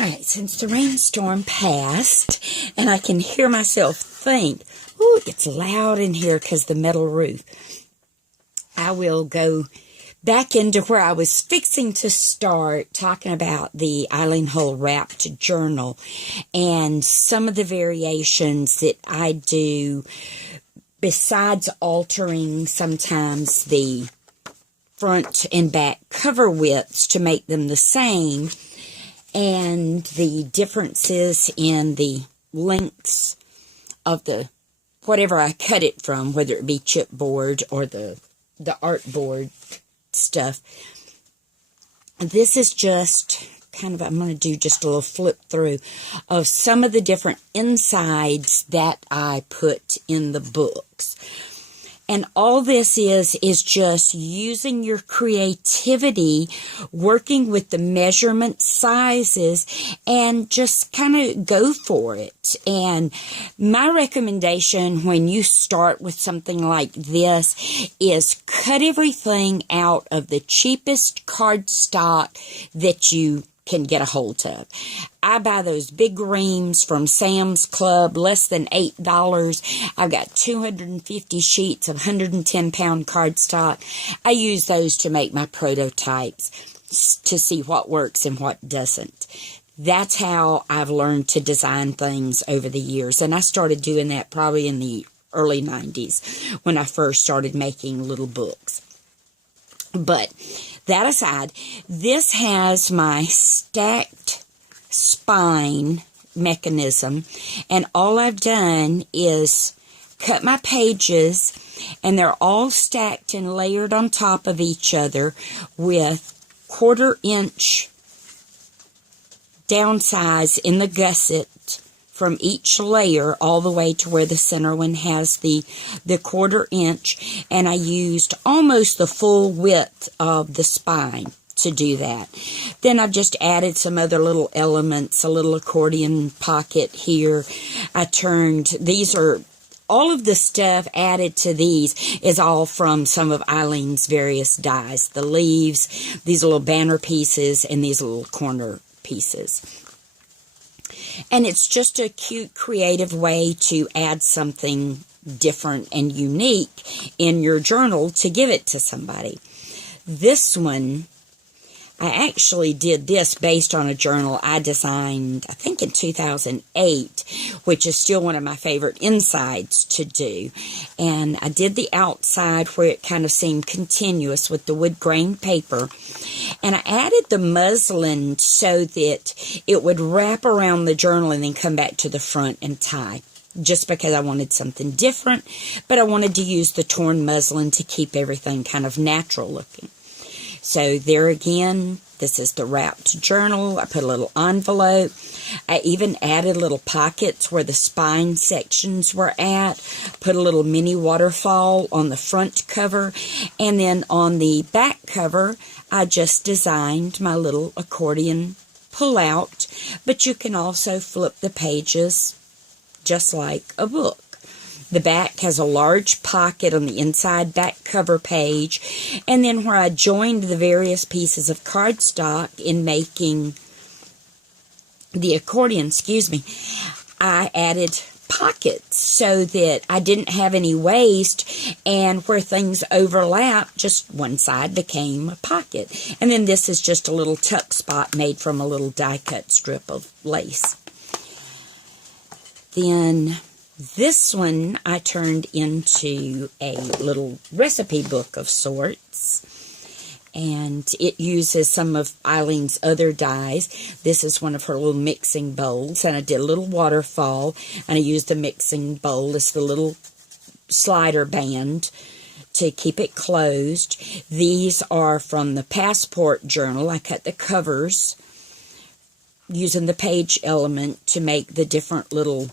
Alright, since the rainstorm passed, and I can hear myself think, ooh, it gets loud in here because the metal roof, I will go back into where I was fixing to start talking about the Eileen Hull wrapped journal and some of the variations that I do besides altering sometimes the front and back cover widths to make them the same, and the differences in the lengths of the whatever I cut it from, whether it be chipboard or the artboard stuff. This is just kind of, I'm going to do just a little flip through of some of the different insides that I put in the books. And all this is just using your creativity, working with the measurement sizes, and just kind of go for it. And my recommendation when you start with something like this is cut everything out of the cheapest cardstock that you can get a hold of. I buy those big reams from Sam's Club, less than $8. I've got 250 sheets of 110-pound cardstock. I use those to make my prototypes to see what works and what doesn't. That's how I've learned to design things over the years. And I started doing that probably in the early 90s when I first started making little books. But that aside, this has my stacked spine mechanism, and all I've done is cut my pages, and they're all stacked and layered on top of each other with 1/4-inch downsize in the gusset from each layer all the way to where the center one has the 1/4-inch, and I used almost the full width of the spine to do that. Then I've just added some other little elements, a little accordion pocket here. I turned, these are, all of the stuff added to these is all from some of Eileen's various dies. The leaves, these little banner pieces, and these little corner pieces. And it's just a cute, creative way to add something different and unique in your journal to give it to somebody. This one, I actually did this based on a journal I designed, I think in 2008, which is still one of my favorite insides to do. And I did the outside where it kind of seemed continuous with the wood grain paper. And I added the muslin so that it would wrap around the journal and then come back to the front and tie. Just because I wanted something different, but I wanted to use the torn muslin to keep everything kind of natural looking. So there again, this is the wrapped journal. I put a little envelope. I even added little pockets where the spine sections were at. Put a little mini waterfall on the front cover. And then on the back cover, I just designed my little accordion pull-out. But you can also flip the pages just like a book. The back has a large pocket on the inside back cover page, and then where I joined the various pieces of cardstock in making the accordion, I added pockets so that I didn't have any waste, and where things overlap, just one side became a pocket. And then this is just a little tuck spot made from a little die-cut strip of lace. Then this one I turned into a little recipe book of sorts, and it uses some of Eileen's other dies. This is one of her little mixing bowls, and I did a little waterfall, and I used the mixing bowl as the little slider band to keep it closed. These are from the Passport Journal. I cut the covers using the page element to make the different little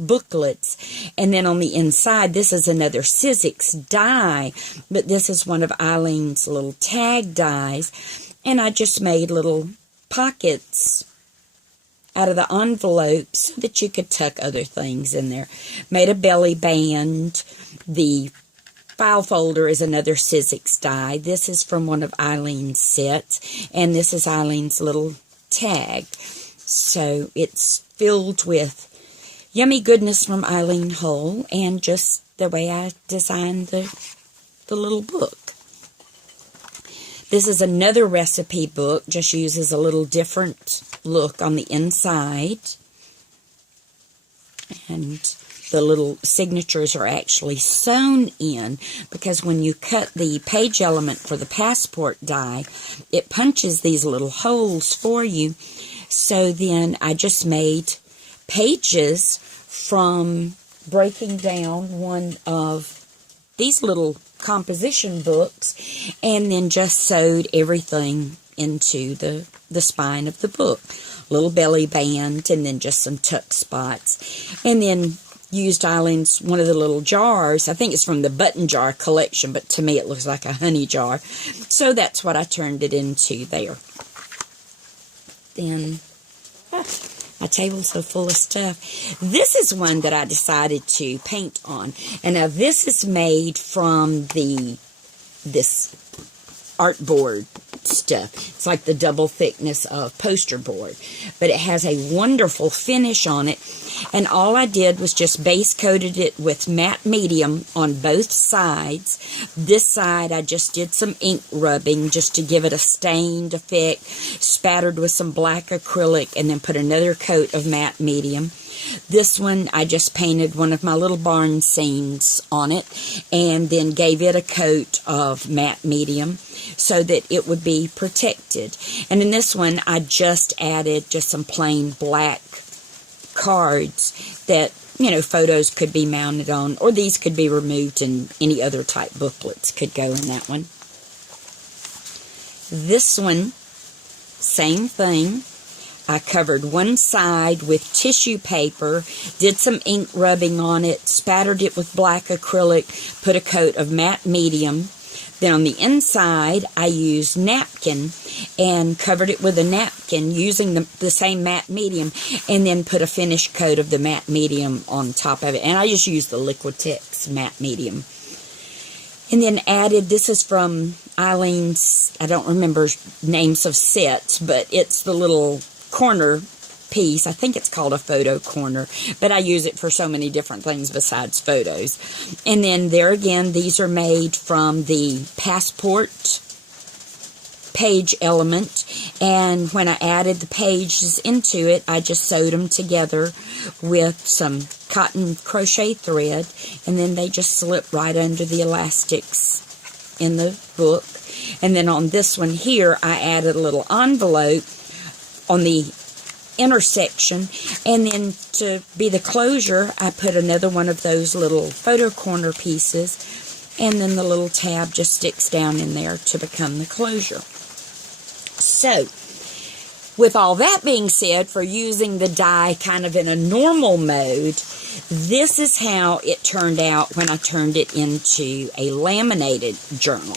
booklets. And then on the inside, this is another Sizzix die, but this is one of Eileen's little tag dies, and I just made little pockets out of the envelopes so that you could tuck other things in there. Made a belly band. The file folder is another Sizzix die. This is from one of Eileen's sets, and this is Eileen's little tag. So it's filled with yummy goodness from Eileen Hull, and just the way I designed the little book. This is another recipe book, just uses a little different look on the inside. And the little signatures are actually sewn in, because when you cut the page element for the passport die, it punches these little holes for you. So then I just made pages from breaking down one of these little composition books, and then just sewed everything into the spine of the book. Little belly band, and then just some tuck spots. And then used Eileen's one of the little jars. I think it's from the button jar collection, but to me it looks like a honey jar. So that's what I turned it into there. Then my table's so full of stuff. This is one that I decided to paint on. And now this is made from this artboard stuff. It's like the double thickness of poster board. But it has a wonderful finish on it. And all I did was just base coated it with matte medium on both sides. This side I just did some ink rubbing just to give it a stained effect. Spattered with some black acrylic and then put another coat of matte medium. This one I just painted one of my little barn scenes on it and then gave it a coat of matte medium so that it would be protected. And in this one I just added just some plain black cards that, you know, photos could be mounted on, or these could be removed and any other type booklets could go in that one. This one, same thing. I covered one side with tissue paper, did some ink rubbing on it, spattered it with black acrylic, put a coat of matte medium. Then on the inside, I used napkin and covered it with a napkin using the same matte medium, and then put a finish coat of the matte medium on top of it. And I just used the Liquitex matte medium. And then added, this is from Eileen's, I don't remember names of sets, but it's the little corner piece. I think it's called a photo corner, but I use it for so many different things besides photos. And then there again, these are made from the passport page element, and when I added the pages into it, I just sewed them together with some cotton crochet thread, and then they just slip right under the elastics in the book. And then on this one here, I added a little envelope on the intersection, and then to be the closure, I put another one of those little photo corner pieces, and then the little tab just sticks down in there to become the closure. So, with all that being said, for using the die kind of in a normal mode, this is how it turned out when I turned it into a laminated journal.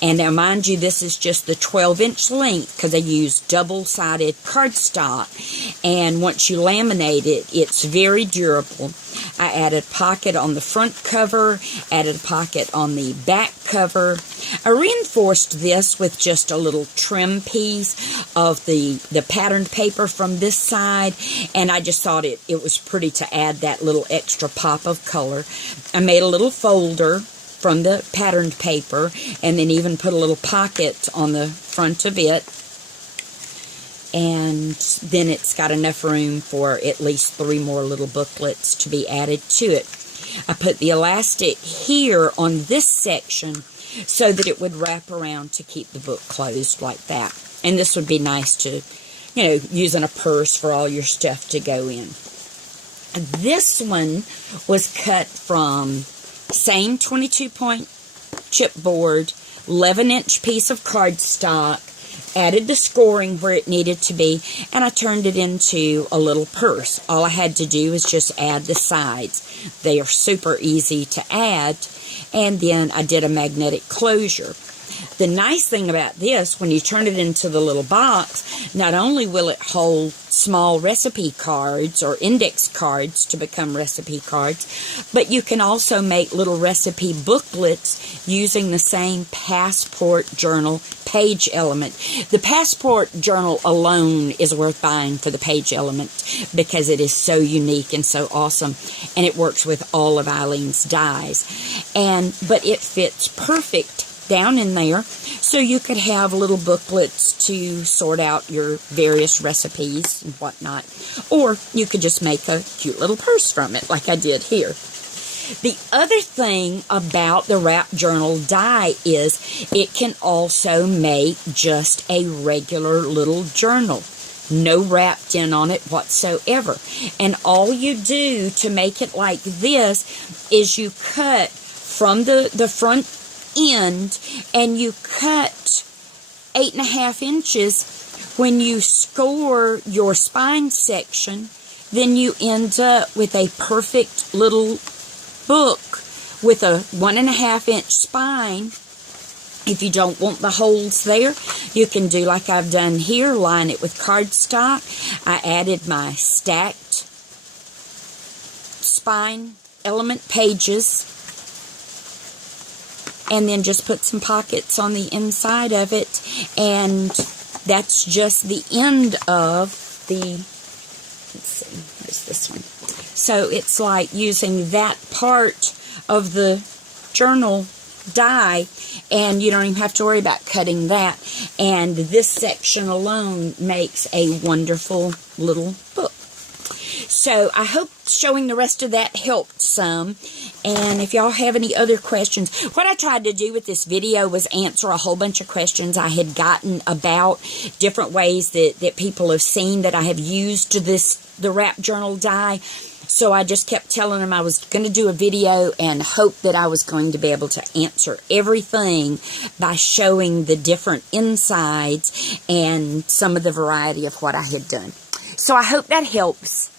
And now, mind you, this is just the 12-inch length because I used double-sided cardstock. And once you laminate it, it's very durable. I added a pocket on the front cover, added a pocket on the back cover. I reinforced this with just a little trim piece of the patterned paper from this side, and I just thought it was pretty to add that little extra pop of color. I made a little folder from the patterned paper, and then even put a little pocket on the front of it. And then it's got enough room for at least 3 more little booklets to be added to it. I put the elastic here on this section so that it would wrap around to keep the book closed like that. And this would be nice to, you know, use in a purse for all your stuff to go in. This one was cut from same 22-point chipboard, 11-inch piece of cardstock, added the scoring where it needed to be, and I turned it into a little purse. All I had to do was just add the sides. They are super easy to add, and then I did a magnetic closure. The nice thing about this, when you turn it into the little box, not only will it hold small recipe cards or index cards to become recipe cards, but you can also make little recipe booklets using the same passport journal page element. The passport journal alone is worth buying for the page element because it is so unique and so awesome, and it works with all of Eileen's dies. But it fits perfect down in there, so you could have little booklets to sort out your various recipes and whatnot, or you could just make a cute little purse from it like I did here. The other thing about the wrap journal die is it can also make just a regular little journal, no wrapped in on it whatsoever. And all you do to make it like this is you cut from the front end, and you cut 8.5 inches. When you score your spine section, then you end up with a perfect little book with a 1.5 inch spine. If you don't want the holes there, you can do like I've done here, line it with cardstock. I added my stacked spine element pages, and then just put some pockets on the inside of it, and that's just the end of the, let's see, where's this one? So it's like using that part of the journal die, and you don't even have to worry about cutting that, and this section alone makes a wonderful little book. So I hope showing the rest of that helped some. And if y'all have any other questions, what I tried to do with this video was answer a whole bunch of questions I had gotten about different ways that people have seen that I have used the wrap journal die. So I just kept telling them I was going to do a video and hope that I was going to be able to answer everything by showing the different insides and some of the variety of what I had done. So I hope that helps.